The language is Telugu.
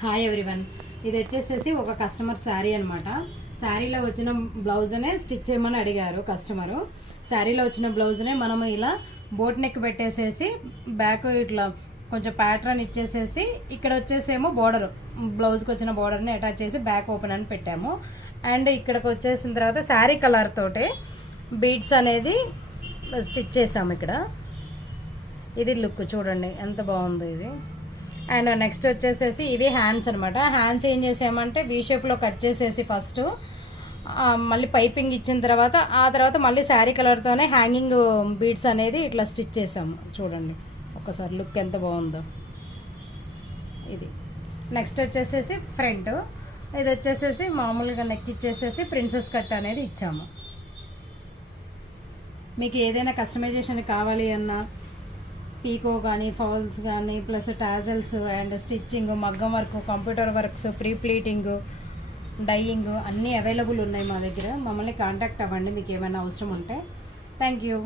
హాయ్ ఎవ్రీవన్, ఇది వచ్చేసేసి ఒక కస్టమర్ శారీ అనమాట. శారీలో వచ్చిన బ్లౌజ్నే స్టిచ్ చేయమని అడిగారు కస్టమరు. శారీలో వచ్చిన బ్లౌజ్నే మనం ఇలా బోట్ నెక్ పెట్టేసేసి బ్యాక్ ఇట్లా కొంచెం ప్యాటర్న్ ఇచ్చేసేసి ఇక్కడ వచ్చేసేమో బోర్డర్, బ్లౌజ్కి వచ్చిన బోర్డర్ని అటాచ్ చేసి బ్యాక్ ఓపెన్ అని పెట్టాము. అండ్ ఇక్కడికి వచ్చేసిన తర్వాత శారీ కలర్ తోటి బీడ్స్ అనేది స్టిచ్ చేసాము. ఇక్కడ ఇది లుక్ చూడండి ఎంత బాగుందో ఇది. అండ్ నెక్స్ట్ వచ్చేసేసి ఇవి హ్యాండ్స్ అనమాట. హ్యాండ్స్ ఏం చేసామంటే వీ షేప్లో కట్ చేసేసి ఫస్ట్ మళ్ళీ పైపింగ్ ఇచ్చిన తర్వాత ఆ తర్వాత మళ్ళీ శారీ కలర్తోనే హ్యాంగింగ్ బీడ్స్ అనేది ఇట్లా స్టిచ్ చేసాము. చూడండి ఒకసారి లుక్ ఎంత బాగుందో ఇది. నెక్స్ట్ వచ్చేసేసి ఫ్రంట్, ఇది వచ్చేసేసి మామూలుగా నెక్ ఇచ్చేసేసి ప్రిన్సెస్ కట్ అనేది ఇచ్చాము. మీకు ఏదైనా కస్టమైజేషన్ కావాలి అన్నా పీకో కానీ ఫాల్స్ కానీ ప్లస్ టాజల్స్ అండ్ స్టిచ్చింగ్, మగ్గం work, computer works, pre pleating, dyeing అన్నీ అవైలబుల్ ఉన్నాయి మా దగ్గర. మమ్మల్ని కాంటాక్ట్ అవ్వండి మీకు ఏమైనా అవసరం ఉంటే. Thank you.